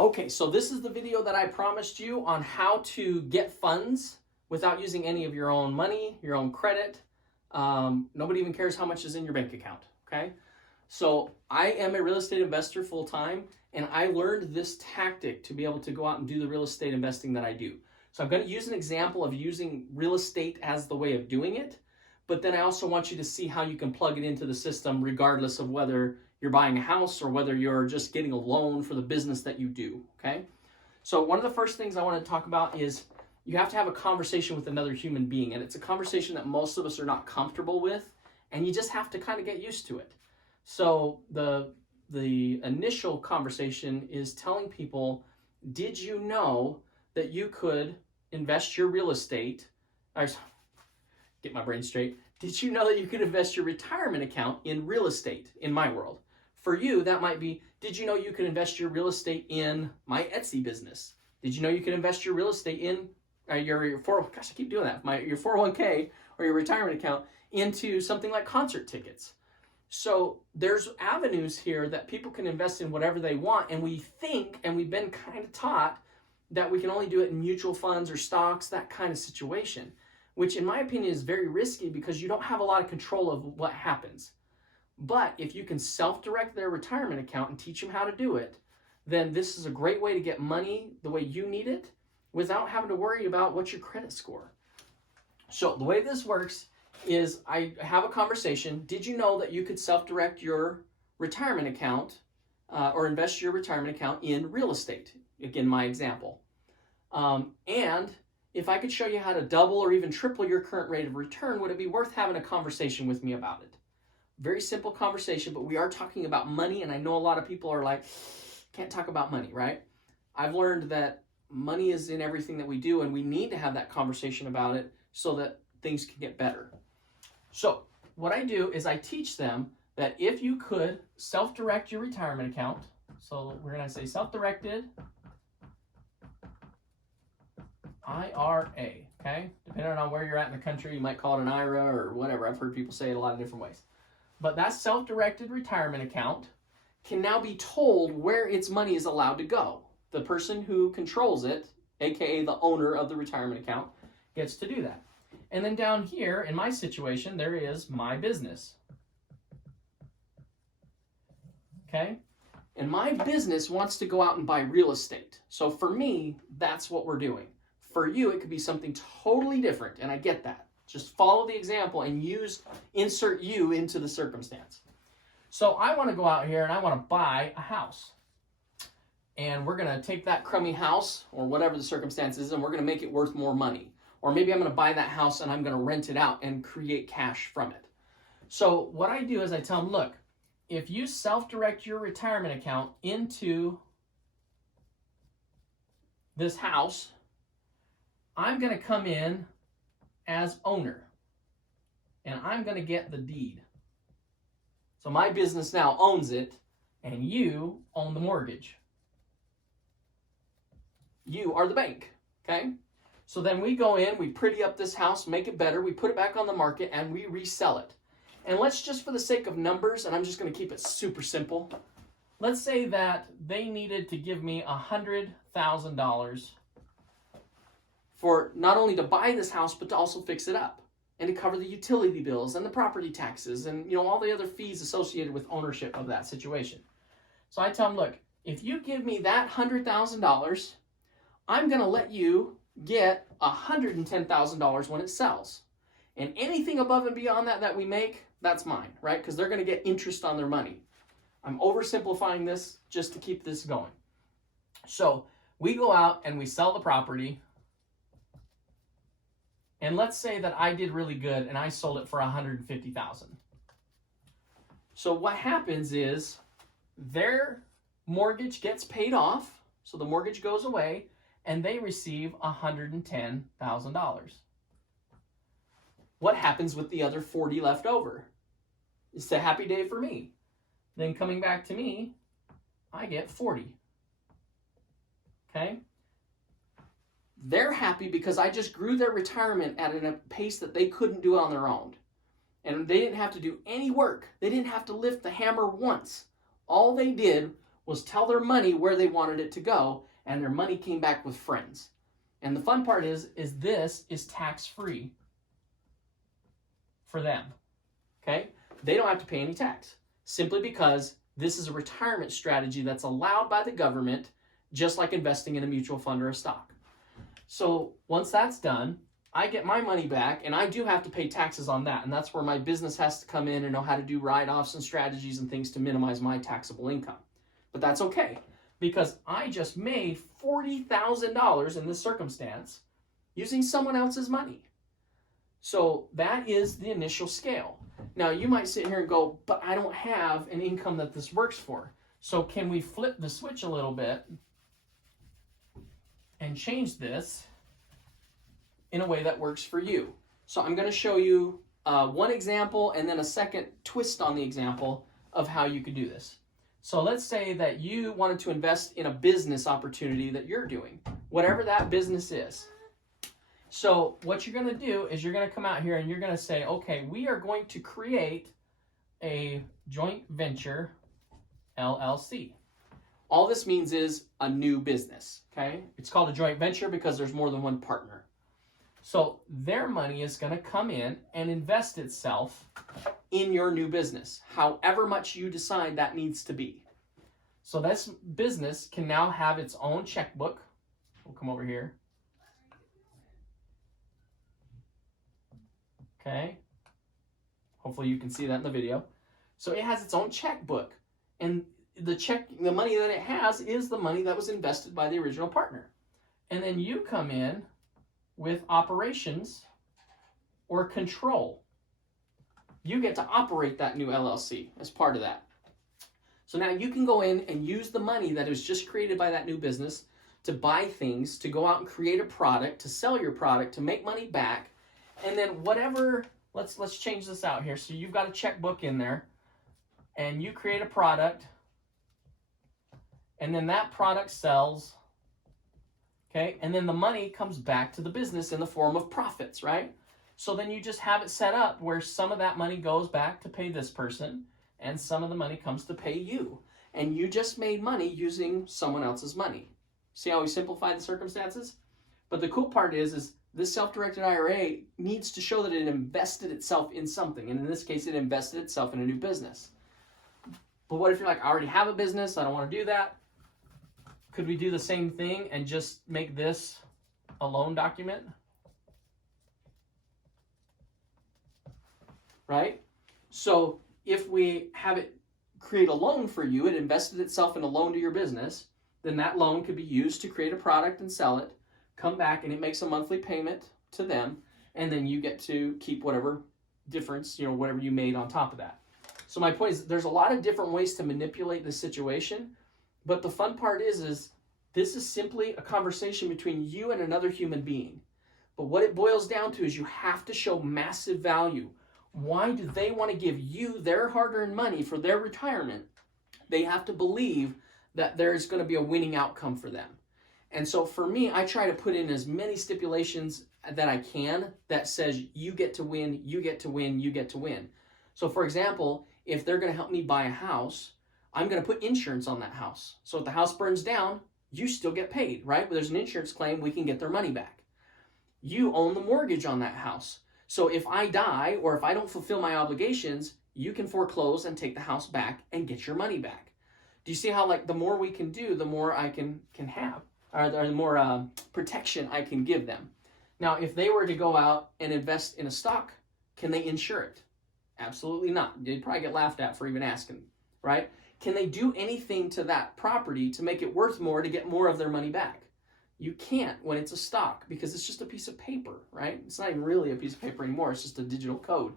Okay, so this is the video that I promised you on how to get funds without using any of your own money, your own credit. Nobody even cares how much is in your bank account, okay? So I am a real estate investor full-time, and I learned this tactic to be able to go out and do the real estate investing that I do. So I'm going to use an example of using real estate as the way of doing it, but then I also want you to see how you can plug it into the system regardless of whether you're buying a house or whether you're just getting a loan for the business that you do, okay? So one of the first things I want to talk about is you have to have a conversation with another human being, and it's a conversation that most of us are not comfortable with, and you just have to kind of get used to it. So the initial conversation is telling people, did you know that you could invest your real estate, or get my brain straight, did you know that you could invest your retirement account in real estate in my world? For you, that might be, did you know you could invest your real estate in my Etsy business? Did you know you could invest your real estate in your 401k or your retirement account into something like concert tickets? So there's avenues here that people can invest in whatever they want, and we think, and we've been kind of taught, that we can only do it in mutual funds or stocks, that kind of situation, which in my opinion is very risky because you don't have a lot of control of what happens. But if you can self-direct their retirement account and teach them how to do it, then this is a great way to get money the way you need it without having to worry about what's your credit score. So the way this works is I have a conversation. Did you know that you could self-direct your retirement account or invest your retirement account in real estate? Again, my example. And if I could show you how to double or even triple your current rate of return, would it be worth having a conversation with me about it? Very simple conversation, but we are talking about money, and I know a lot of people are like, can't talk about money, right? I've learned that money is in everything that we do, and we need to have that conversation about it so that things can get better. So what I do is I teach them that if you could self-direct your retirement account, so we're going to say self-directed IRA, okay? Depending on where you're at in the country, you might call it an IRA or whatever. I've heard people say it a lot of different ways. But that self-directed retirement account can now be told where its money is allowed to go. The person who controls it, aka the owner of the retirement account, gets to do that. And then down here, in my situation, there is my business. Okay? And my business wants to go out and buy real estate. So for me, that's what we're doing. For you, it could be something totally different, and I get that. Just follow the example and insert you into the circumstance. So I want to go out here and I want to buy a house. And we're going to take that crummy house, or whatever the circumstance is, and we're going to make it worth more money. Or maybe I'm going to buy that house and I'm going to rent it out and create cash from it. So what I do is I tell them, look, if you self-direct your retirement account into this house, I'm going to come in as owner, and I'm going to get the deed. So my business now owns it, and you own the mortgage. You are the bank, okay? So then we go in, we pretty up this house, make it better, we put it back on the market, and we resell it. And let's just, for the sake of numbers, and I'm just going to keep it super simple, let's say that they needed to give me $100,000 for not only to buy this house, but to also fix it up and to cover the utility bills and the property taxes and all the other fees associated with ownership of that situation. So I tell them, look, if you give me that $100,000, I'm going to let you get $110,000 when it sells. And anything above and beyond that we make, that's mine, right? Because they're going to get interest on their money. I'm oversimplifying this just to keep this going. So we go out and we sell the property. And let's say that I did really good and I sold it for $150,000. So what happens is their mortgage gets paid off, so the mortgage goes away, and they receive $110,000. What happens with the other 40 left over? It's a happy day for me. Then coming back to me, I get 40. Okay? They're happy because I just grew their retirement at a pace that they couldn't do on their own. And they didn't have to do any work. They didn't have to lift the hammer once. All they did was tell their money where they wanted it to go, and their money came back with friends. And the fun part is this is tax-free for them, okay? They don't have to pay any tax, simply because this is a retirement strategy that's allowed by the government, just like investing in a mutual fund or a stock. So once that's done, I get my money back, and I do have to pay taxes on that, and that's where my business has to come in and know how to do write-offs and strategies and things to minimize my taxable income. But that's okay, because I just made $40,000 in this circumstance using someone else's money. So that is the initial scale. Now you might sit here and go, but I don't have an income that this works for. So can we flip the switch a little bit and change this in a way that works for you? So I'm going to show you one example and then a second twist on the example of how you could do this. So let's say that you wanted to invest in a business opportunity that you're doing, whatever that business is. So what you're going to do is you're going to come out here and you're going to say, okay, we are going to create a joint venture LLC. All this means is a new business, okay? It's called a joint venture because there's more than one partner. So their money is going to come in and invest itself in your new business, however much you decide that needs to be. So this business can now have its own checkbook. We'll come over here. Okay. Hopefully you can see that in the video. So it has its own checkbook, and the money that it has is the money that was invested by the original partner. And then you come in with operations or control. You get to operate that new LLC as part of that. So now you can go in and use the money that was just created by that new business to buy things, to go out and create a product, to sell your product, to make money back, and then whatever, let's change this out here. So you've got a checkbook in there, and you create a product, and then that product sells, okay? And then the money comes back to the business in the form of profits, right? So then you just have it set up where some of that money goes back to pay this person, and some of the money comes to pay you. And you just made money using someone else's money. See how we simplify the circumstances? But the cool part is this self-directed IRA needs to show that it invested itself in something. And in this case, it invested itself in a new business. But what if you're like, I already have a business, I don't want to do that? Could we do the same thing and just make this a loan document? Right? So if we have it create a loan for you, it invested itself in a loan to your business, then that loan could be used to create a product and sell it, come back, and it makes a monthly payment to them, and then you get to keep whatever difference, whatever you made on top of that. So my point is there's a lot of different ways to manipulate the situation, but the fun part is this is simply a conversation between you and another human being. But what it boils down to is you have to show massive value. Why do they want to give you their hard-earned money for their retirement? They have to believe that there's going to be a winning outcome for them. And so for me, I try to put in as many stipulations that I can that says you get to win, you get to win, you get to win. So for example, if they're going to help me buy a house, I'm going to put insurance on that house. So if the house burns down, you still get paid, right? But there's an insurance claim, we can get their money back. You own the mortgage on that house. So if I die or if I don't fulfill my obligations, you can foreclose and take the house back and get your money back. Do you see how the more we can do, the more I can have, or the more protection I can give them? Now, if they were to go out and invest in a stock, can they insure it? Absolutely not. They'd probably get laughed at for even asking, right? Can they do anything to that property to make it worth more to get more of their money back? You can't when it's a stock because it's just a piece of paper, right? It's not even really a piece of paper anymore. It's just a digital code.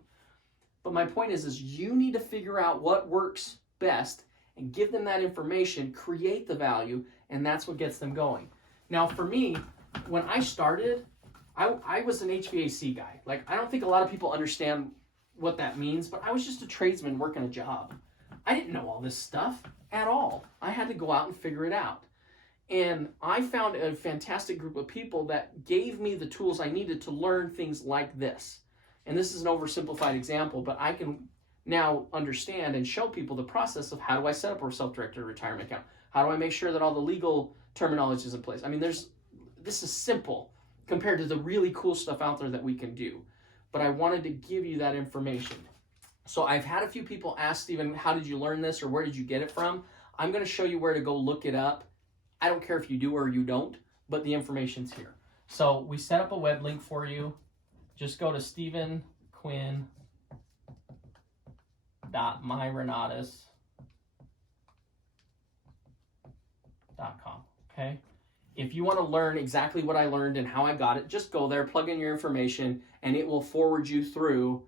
But my point is you need to figure out what works best and give them that information, create the value, and that's what gets them going. Now, for me, when I started, I was an HVAC guy. I don't think a lot of people understand what that means, but I was just a tradesman working a job. I didn't know all this stuff at all. I had to go out and figure it out. And I found a fantastic group of people that gave me the tools I needed to learn things like this. And this is an oversimplified example, but I can now understand and show people the process of how do I set up a self-directed retirement account? How do I make sure that all the legal terminology is in place? I mean, this is simple compared to the really cool stuff out there that we can do. But I wanted to give you that information. So I've had a few people ask, Stephen, how did you learn this or where did you get it from? I'm going to show you where to go look it up. I don't care if you do or you don't, but the information's here. So we set up a web link for you. Just go to stephenquinn.myrenatus.com. Okay. If you want to learn exactly what I learned and how I got it, just go there, plug in your information, and it will forward you through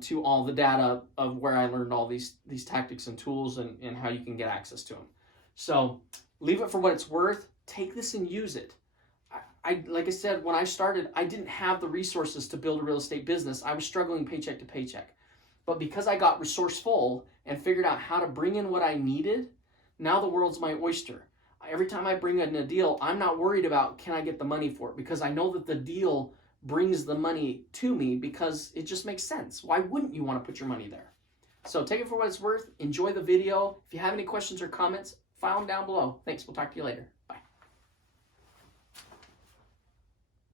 to all the data of where I learned all these tactics and tools and how you can get access to them. So leave it for what it's worth. Take this and use it. Like I said, when I started, I didn't have the resources to build a real estate business. I was struggling paycheck to paycheck. But because I got resourceful and figured out how to bring in what I needed, now the world's my oyster. Every time I bring in a deal, I'm not worried about can I get the money for it, because I know that the deal brings the money to me because it just makes sense. Why wouldn't you want to put your money there? So take it for what it's worth. Enjoy the video. If you have any questions or comments, file them down below. Thanks. We'll talk to you later.